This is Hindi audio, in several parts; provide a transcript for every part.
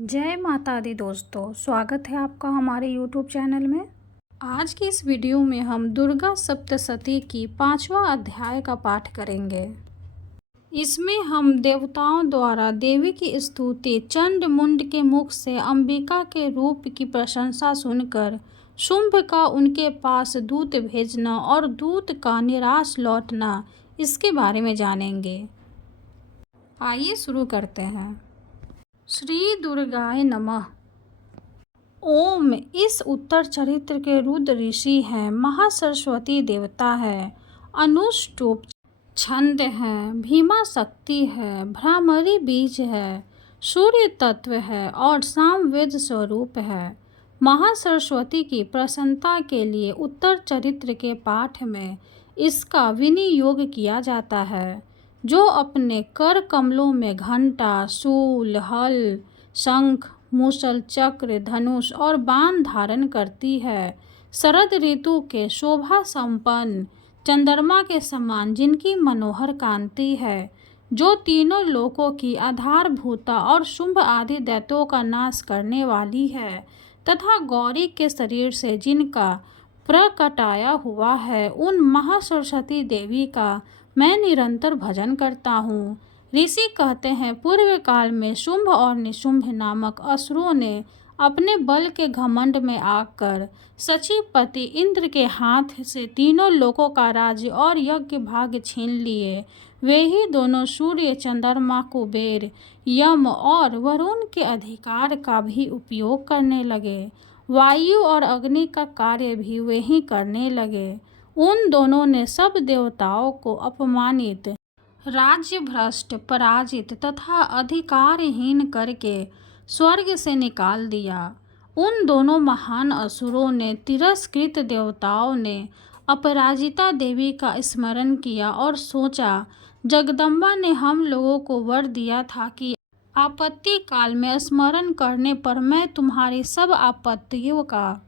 जय माता दी दोस्तों, स्वागत है आपका हमारे YouTube चैनल में। आज की इस वीडियो में हम दुर्गा सप्तशती की 5वां अध्याय का पाठ करेंगे। इसमें हम देवताओं द्वारा देवी की स्तुति चंड मुंड के मुख से अंबिका के रूप की प्रशंसा सुनकर शुंभ का उनके पास दूत भेजना और दूत का निराश लौटना, इसके बारे में जानेंगे। आइए शुरू करते हैं। श्री दुर्गाय नमः। ओम। इस उत्तर चरित्र के रुद्र ऋषि हैं, महासरस्वती देवता है, अनुष्टुप छंद है, भीमा शक्ति है, भ्रामरी बीज है, सूर्य तत्व है और सामवेद स्वरूप है। महासरस्वती की प्रसन्नता के लिए उत्तर चरित्र के पाठ में इसका विनियोग किया जाता है, जो अपने कर कमलों में घंटा, शूल, हल, शंख, मूसल, चक्र, धनुष और बाण धारण करती है। शरद ऋतु के शोभा संपन्न चंद्रमा के समान जिनकी मनोहर कांति है, जो तीनों लोकों की आधारभूता और शुंभ आदि दैत्यों का नाश करने वाली है, तथा गौरी के शरीर से जिनका प्रकटाया हुआ है, उन महासरस्वती देवी का मैं निरंतर भजन करता हूँ। ऋषि कहते हैं, पूर्व काल में शुंभ और निशुंभ नामक असुरों ने अपने बल के घमंड में आकर सचीपति इंद्र के हाथ से तीनों लोकों का राज्य और यज्ञ भाग छीन लिए। वे ही दोनों सूर्य, चंद्रमा, कुबेर, यम और वरुण के अधिकार का भी उपयोग करने लगे। वायु और अग्नि का कार्य भी वे ही करने लगे। उन दोनों ने सब देवताओं को अपमानित, राज्य भ्रष्ट, पराजित तथा अधिकारहीन करके स्वर्ग से निकाल दिया। उन दोनों महान असुरों ने तिरस्कृत देवताओं ने अपराजिता देवी का स्मरण किया और सोचा, जगदम्बा ने हम लोगों को वर दिया था कि आपत्ति काल में स्मरण करने पर मैं तुम्हारी सब आपत्तियों का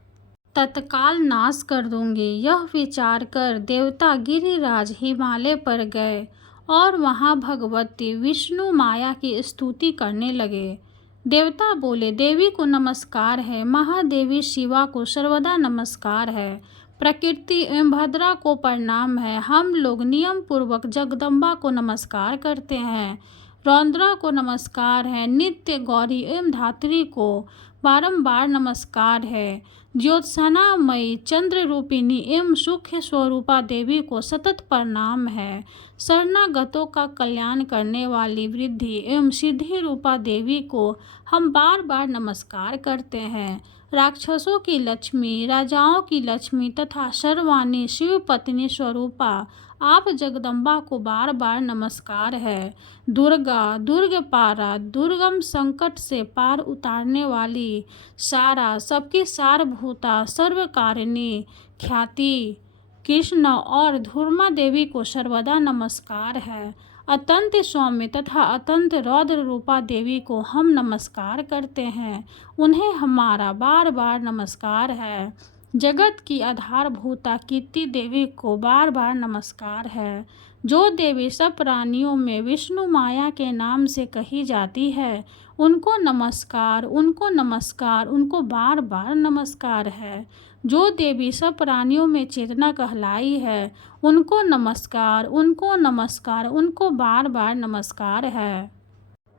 तत्काल नाश कर दूंगी। यह विचार कर देवता गिरिराज हिमालय पर गए और वहां भगवती विष्णु माया की स्तुति करने लगे। देवता बोले, देवी को नमस्कार है, महादेवी शिवा को सर्वदा नमस्कार है, प्रकृति एवं भद्रा को प्रणाम है। हम लोग नियम पूर्वक जगदम्बा को नमस्कार करते हैं, रौद्रा को नमस्कार है, नित्य गौरी एवं धात्री को बारंबार नमस्कार है, ज्योत्सनामयी चंद्र रूपिणी एवं सूक्ष्म स्वरूपा देवी को सतत प्रणाम है, शरणागतों का कल्याण करने वाली वृद्धि एवं सिद्धि रूपा देवी को हम बार बार नमस्कार करते हैं, राक्षसों की लक्ष्मी, राजाओं की लक्ष्मी तथा सर्वाणी शिव पत्नी स्वरूपा आप जगदम्बा को बार बार नमस्कार है। दुर्गा, दुर्ग पारा, दुर्गम संकट से पार उतारने वाली, सारा, सबकी सारभूता, सर्वकारिणी, ख्याति, कृष्ण और धूर्मा देवी को सर्वदा नमस्कार है। अत्यंत सौम्य तथा अत्यंत रौद्र रूपा देवी को हम नमस्कार करते हैं, उन्हें हमारा बार बार नमस्कार है। जगत की आधारभूता कीर्ति देवी को बार बार नमस्कार है। जो देवी सब प्राणियों में विष्णु माया के नाम से कही जाती है, उनको नमस्कार, उनको नमस्कार, उनको बार बार नमस्कार है। जो देवी सब प्राणियों में चेतना कहलाई है, उनको नमस्कार, उनको नमस्कार, उनको बार बार नमस्कार है।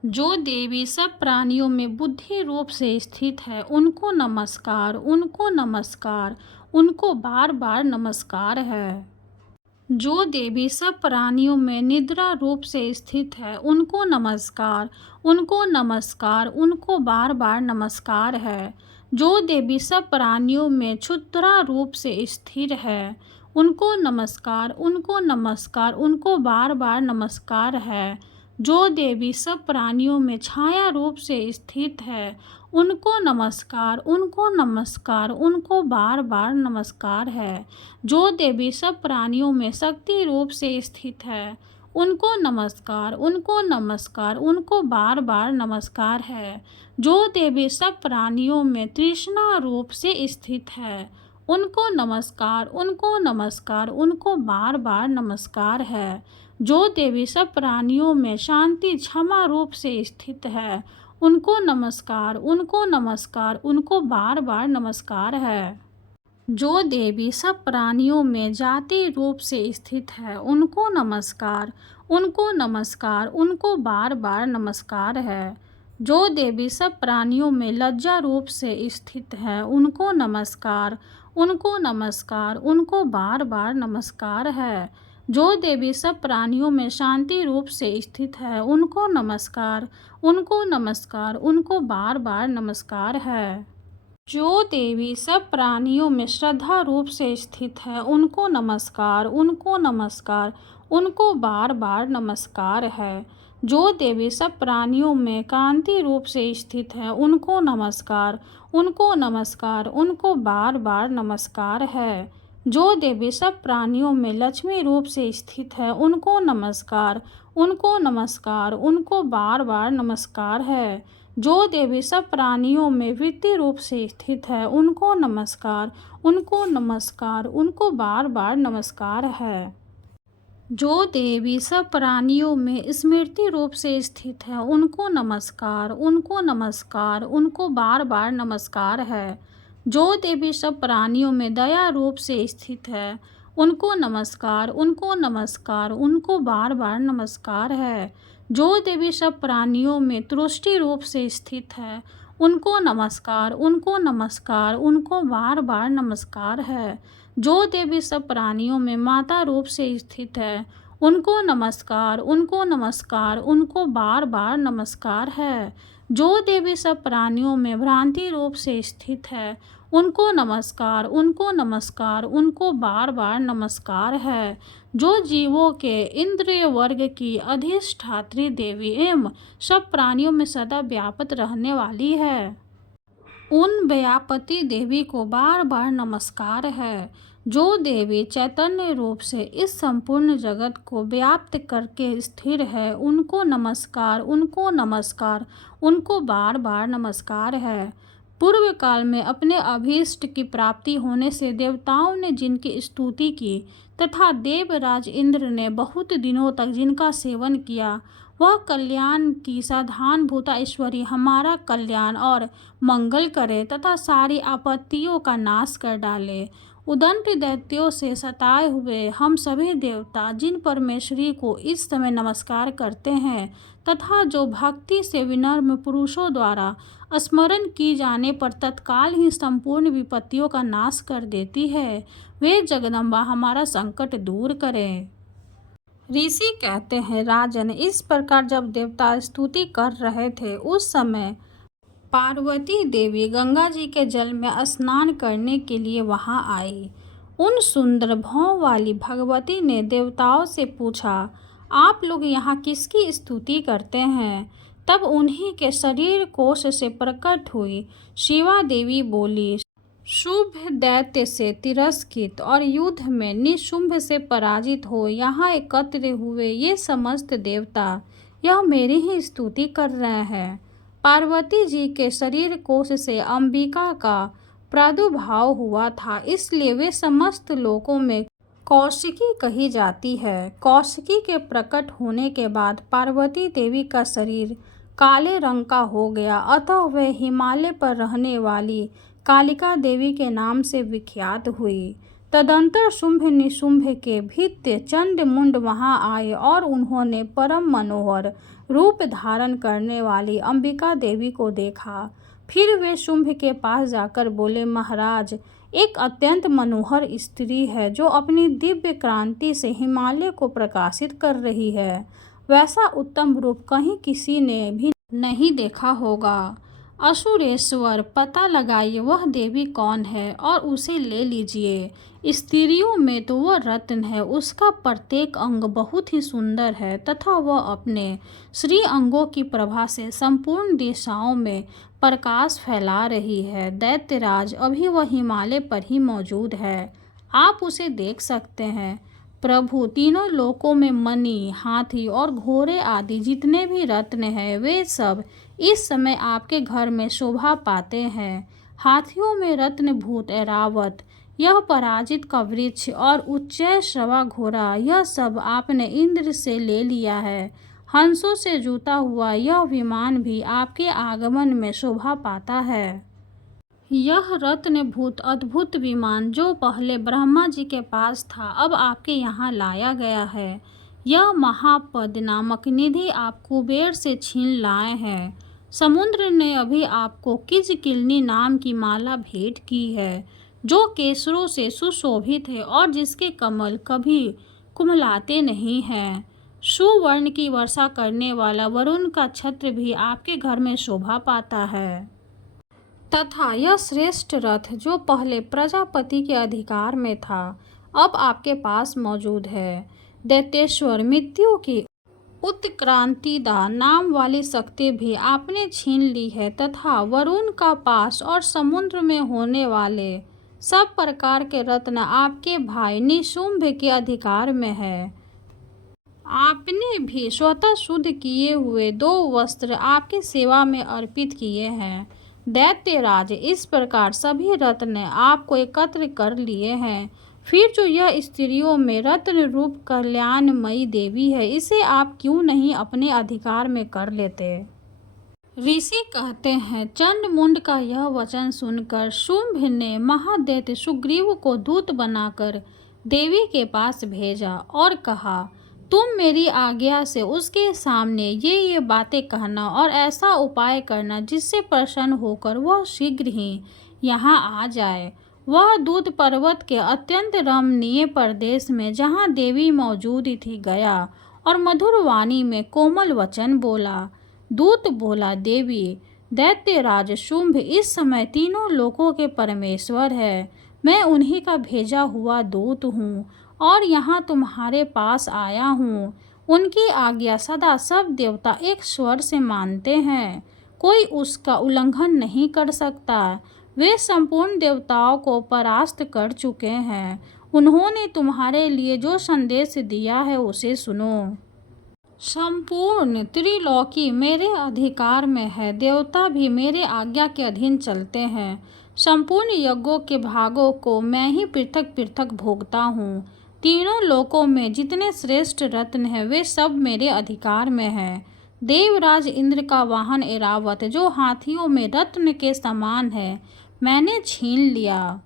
जो देवी सब प्राणियों में बुद्धि रूप से स्थित है, उनको नमस्कार, उनको नमस्कार, उनको बार बार नमस्कार है। जो देवी सब प्राणियों में निद्रा रूप से स्थित है, उनको नमस्कार, उनको नमस्कार, उनको बार बार नमस्कार है। जो देवी सब प्राणियों में क्षुद्रा रूप से स्थिर है, उनको नमस्कार, उनको नमस्कार, उनको बार बार नमस्कार है। जो देवी सब प्राणियों में छाया रूप से स्थित है, उनको नमस्कार, उनको नमस्कार, उनको बार बार नमस्कार है। जो देवी सब प्राणियों में शक्ति रूप से स्थित है, उनको नमस्कार, उनको नमस्कार, उनको बार बार नमस्कार है। जो देवी सब प्राणियों में तृष्णा रूप से स्थित है, उनको नमस्कार, उनको नमस्कार, उनको बार बार नमस्कार है। जो देवी सब प्राणियों में शांति क्षमा रूप से स्थित है, उनको नमस्कार, उनको नमस्कार, उनको बार बार नमस्कार है। जो देवी सब प्राणियों में जाति रूप से स्थित है, उनको नमस्कार, उनको नमस्कार, उनको बार बार नमस्कार है। जो देवी सब प्राणियों में लज्जा रूप से स्थित है, उनको नमस्कार, उनको नमस्कार, उनको बार बार नमस्कार है। जो देवी सब प्राणियों में शांति रूप से स्थित है, उनको नमस्कार, उनको नमस्कार, उनको बार बार नमस्कार है। जो देवी सब प्राणियों में श्रद्धा रूप से स्थित है, उनको नमस्कार, उनको नमस्कार, उनको बार बार नमस्कार है। जो देवी सब प्राणियों में कांति रूप से स्थित है, उनको नमस्कार, उनको नमस्कार, उनको बार बार नमस्कार है। जो देवी सब प्राणियों में लक्ष्मी रूप से स्थित है, उनको नमस्कार, उनको नमस्कार, उनको बार बार नमस्कार है। जो देवी सब प्राणियों में वृत्ति रूप से स्थित है, उनको नमस्कार, उनको नमस्कार, उनको बार बार नमस्कार है। जो देवी सब प्राणियों में स्मृति रूप से स्थित है, उनको नमस्कार, उनको नमस्कार, उनको बार बार नमस्कार है। जो देवी सब प्राणियों में दया रूप से स्थित है, उनको नमस्कार, उनको नमस्कार, उनको बार बार नमस्कार है। जो देवी सब प्राणियों में तुष्टि रूप से स्थित है, उनको नमस्कार, उनको नमस्कार, उनको बार बार नमस्कार है। जो देवी सब प्राणियों में माता रूप से स्थित है, उनको नमस्कार, उनको नमस्कार, उनको बार बार नमस्कार है। जो देवी सब प्राणियों में भ्रांति रूप से स्थित है, उनको नमस्कार, उनको नमस्कार, उनको बार बार नमस्कार है। जो जीवों के इंद्रिय वर्ग की अधिष्ठात्री देवी एवं सब प्राणियों में सदा व्यापत रहने वाली है, उन व्यापती देवी को बार बार नमस्कार है। जो देवी चैतन्य रूप से इस संपूर्ण जगत को व्याप्त करके स्थिर है, उनको नमस्कार, उनको नमस्कार, उनको बार बार नमस्कार है। पूर्व काल में अपने अभीष्ट की प्राप्ति होने से देवताओं ने जिनकी स्तुति की तथा देवराज इंद्र ने बहुत दिनों तक जिनका सेवन किया, वह कल्याण की साधारणभूता ईश्वरी हमारा कल्याण और मंगल करे तथा सारी आपत्तियों का नाश कर डाले। उदंत दैत्यों से सताए हुए हम सभी देवता जिन परमेश्वरी को इस समय नमस्कार करते हैं तथा जो भक्ति से विनम्र पुरुषों द्वारा स्मरण की जाने पर तत्काल ही संपूर्ण विपत्तियों का नाश कर देती है, वे जगदम्बा हमारा संकट दूर करें। ऋषि कहते हैं, राजन, इस प्रकार जब देवता स्तुति कर रहे थे, उस समय पार्वती देवी गंगा जी के जल में स्नान करने के लिए वहां आई। उन सुंदर भौं वाली भगवती ने देवताओं से पूछा, आप लोग यहाँ किसकी स्तुति करते हैं? तब उन्हीं के शरीर कोश से प्रकट हुई शिवा देवी बोली, शुभ दैत्य से तिरस्कृत और युद्ध में निशुंभ से पराजित हो यहाँ एकत्र हुए ये समस्त देवता यह मेरी ही स्तुति कर रहे हैं। पार्वती जी के शरीर कोश से अंबिका का प्रादुर्भाव हुआ था, इसलिए वे समस्त लोकों में कौशिकी कही जाती है। कौशिकी के प्रकट होने के बाद पार्वती देवी का शरीर काले रंग का हो गया, अतः वे हिमालय पर रहने वाली कालिका देवी के नाम से विख्यात हुई। तदंतर शुंभ निशुंभ के भित्य चंड मुंड वहां आए और उन्होंने परम मनोहर रूप धारण करने वाली अंबिका देवी को देखा। फिर वे शुंभ के पास जाकर बोले, महाराज, एक अत्यंत मनोहर स्त्री है जो अपनी दिव्य क्रांति से हिमालय को प्रकाशित कर रही है। वैसा उत्तम रूप कहीं किसी ने भी नहीं देखा होगा। असुरेश्वर, पता लगाइए वह देवी कौन है और उसे ले लीजिए। स्त्रियों में तो वह रत्न है, उसका प्रत्येक अंग बहुत ही सुंदर है तथा वह अपने श्री अंगों की प्रभा से संपूर्ण दिशाओं में प्रकाश फैला रही है। दैत्यराज, अभी वह हिमालय पर ही मौजूद है, आप उसे देख सकते हैं। प्रभु, तीनों लोकों में मणि, हाथी और घोड़े आदि जितने भी रत्न हैं, वे सब इस समय आपके घर में शोभा पाते हैं। हाथियों में रत्नभूत ऐरावत, यह पराजित का वृक्ष और उच्चैः श्रवा घोड़ा, यह सब आपने इंद्र से ले लिया है। हंसों से जुता हुआ यह विमान भी आपके आगमन में शोभा पाता है। यह रत्नभूत अद्भुत विमान जो पहले ब्रह्मा जी के पास था, अब आपके यहाँ लाया गया है। यह महापद नामक निधि आप कुबेर से छीन लाए हैं। समुद्र ने अभी आपको किजकिलनी नाम की माला भेंट की है, जो केसरों से सुशोभित है और जिसके कमल कभी कुमलाते नहीं हैं। सुवर्ण की वर्षा करने वाला वरुण का छत्र भी आपके घर में शोभा पाता है, तथा यह श्रेष्ठ रथ जो पहले प्रजापति के अधिकार में था, अब आपके पास मौजूद है। दैत्येश्वर मृत्यु की उत्क्रांतिदा नाम वाली शक्ति भी आपने छीन ली है, तथा वरुण का पास और समुद्र में होने वाले सब प्रकार के रत्न आपके भाई निशुंभ के अधिकार में है। आपने भी स्वतः शुद्ध किए हुए 2 वस्त्र आपकी सेवा में अर्पित किए हैं। दैत्यराज, इस प्रकार सभी रत्न आपको एकत्र कर लिए हैं। फिर जो यह स्त्रियों में रत्न रूप कल्याणमयी देवी है, इसे आप क्यों नहीं अपने अधिकार में कर लेते? ऋषि कहते हैं, चंडमुंड का यह वचन सुनकर शुंभ ने महादैत्य सुग्रीव को दूत बनाकर देवी के पास भेजा और कहा, तुम मेरी आज्ञा से उसके सामने ये बातें कहना और ऐसा उपाय करना जिससे प्रसन्न होकर वह शीघ्र ही यहाँ आ जाए। वह दूत पर्वत के अत्यंत रमणीय प्रदेश में जहाँ देवी मौजूद थी गया और मधुर वाणी में कोमल वचन बोला। दूत बोला, देवी, दैत्यराज शुंभ इस समय तीनों लोकों के परमेश्वर है। मैं उन्हीं का भेजा हुआ दूत हूँ और यहाँ तुम्हारे पास आया हूँ। उनकी आज्ञा सदा सब देवता एक स्वर से मानते हैं, कोई उसका उल्लंघन नहीं कर सकता। वे संपूर्ण देवताओं को परास्त कर चुके हैं। उन्होंने तुम्हारे लिए जो संदेश दिया है उसे सुनो। संपूर्ण त्रिलोकी मेरे अधिकार में है, देवता भी मेरे आज्ञा के अधीन चलते हैं। संपूर्ण यज्ञों के भागों को मैं ही पृथक पृथक भोगता हूँ। तीनों लोकों में जितने श्रेष्ठ रत्न हैं वे सब मेरे अधिकार में हैं। देवराज इंद्र का वाहन ऐरावत जो हाथियों में रत्न के समान है, मैंने छीन लिया।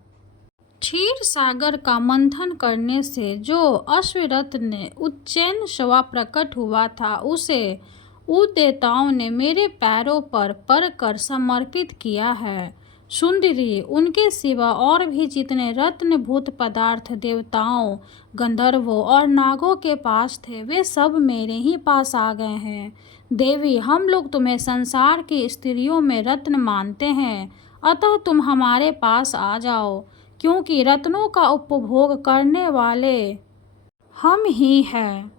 क्षीर सागर का मंथन करने से जो अश्वरत्न उज्जैन शवा प्रकट हुआ था, उसे देवताओं ने मेरे पैरों पर कर समर्पित किया है। सुंदरी, उनके सिवा और भी जितने रत्नभूत पदार्थ देवताओं, गंधर्वों और नागों के पास थे, वे सब मेरे ही पास आ गए हैं। देवी, हम लोग तुम्हें संसार की स्त्रियों में रत्न मानते हैं, अतः तुम हमारे पास आ जाओ, क्योंकि रत्नों का उपभोग करने वाले हम ही हैं।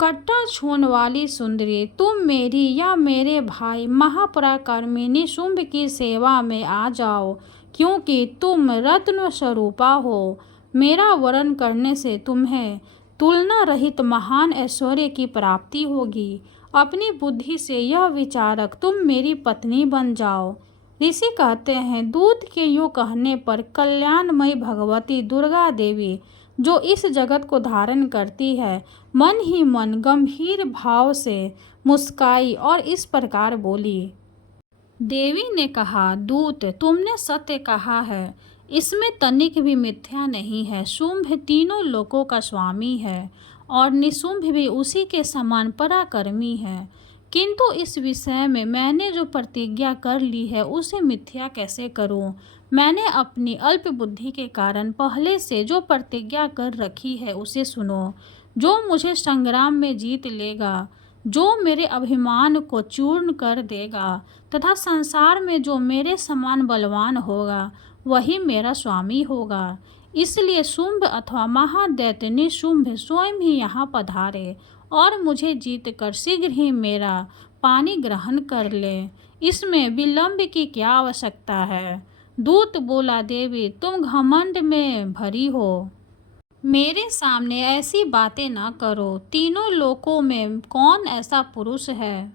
कट्टा छून वाली सुंदरी, तुम मेरी या मेरे भाई महापराक्रमी निशुंभ की सेवा में आ जाओ, क्योंकि तुम रत्न स्वरूपा हो। मेरा वरण करने से तुम्हें तुलना रहित महान ऐश्वर्य की प्राप्ति होगी। अपनी बुद्धि से यह विचारक तुम मेरी पत्नी बन जाओ। ऋषि कहते हैं, दूत के यूँ कहने पर कल्याणमयी भगवती दुर्गा देवी, जो इस जगत को धारण करती है, मन ही मन गंभीर भाव से मुस्काई और इस प्रकार बोली। देवी ने कहा, दूत, तुमने सत्य कहा है, इसमें तनिक भी मिथ्या नहीं है। शुंभ तीनों लोकों का स्वामी है और निशुंभ भी उसी के समान पराक्रमी है, किंतु इस विषय में मैंने जो प्रतिज्ञा कर ली है उसे मिथ्या कैसे करूं? मैंने अपनी अल्प बुद्धि के कारण पहले से जो प्रतिज्ञा कर रखी है उसे सुनो। जो मुझे संग्राम में जीत लेगा, जो मेरे अभिमान को चूर्ण कर देगा तथा संसार में जो मेरे समान बलवान होगा, वही मेरा स्वामी होगा। इसलिए शुंभ अथवा महादैत्य निशुंभ स्वयं ही यहाँ पधारे और मुझे जीतकर शीघ्र ही मेरा पानी ग्रहण कर ले। इसमें विलंब की क्या आवश्यकता है? दूत बोला, देवी, तुम घमंड में भरी हो, मेरे सामने ऐसी बातें न करो। तीनों लोकों में कौन ऐसा पुरुष है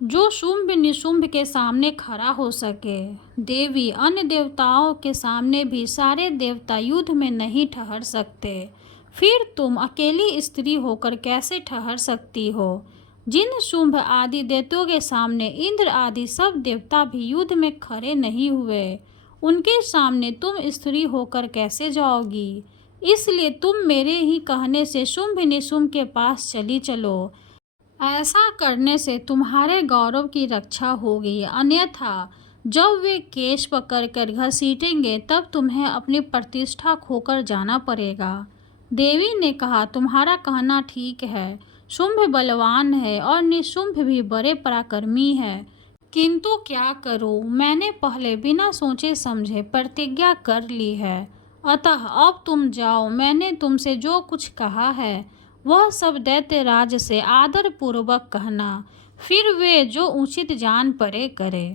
जो शुंभ निशुंभ के सामने खड़ा हो सके? देवी, अन्य देवताओं के सामने भी सारे देवता युद्ध में नहीं ठहर सकते। फिर तुम अकेली स्त्री होकर कैसे ठहर सकती हो? जिन शुंभ आदि देवताओं के सामने इंद्र आदि सब देवता भी युद्ध में खड़े नहीं हुए, उनके सामने तुम स्त्री होकर कैसे जाओगी? इसलिए तुम मेरे ही कहने से शुंभ निशुंभ के पास चली चलो। ऐसा करने से तुम्हारे गौरव की रक्षा होगी, अन्यथा जब वे केश पकड़ कर घसीटेंगे तब तुम्हें अपनी प्रतिष्ठा खोकर जाना पड़ेगा। देवी ने कहा, तुम्हारा कहना ठीक है। शुंभ बलवान है और निशुंभ भी बड़े पराक्रमी है, किंतु क्या करूं, मैंने पहले बिना सोचे समझे प्रतिज्ञा कर ली है। अतः अब तुम जाओ, मैंने तुमसे जो कुछ कहा है वह सब दैत्यराज से आदर पूर्वक कहना, फिर वे जो उचित जान पड़े करे।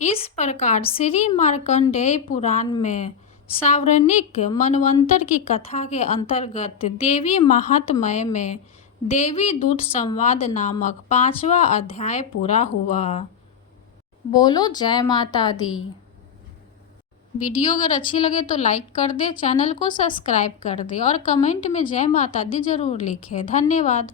इस प्रकार श्री मार्कंडेय पुराण में सावर्णिक मनवंतर की कथा के अंतर्गत देवी महात्म्य में देवी दूत संवाद नामक 5वां अध्याय पूरा हुआ। बोलो जय माता दी। वीडियो अगर अच्छी लगे तो लाइक कर दे, चैनल को सब्सक्राइब कर दे और कमेंट में जय माता दी जरूर लिखे। धन्यवाद।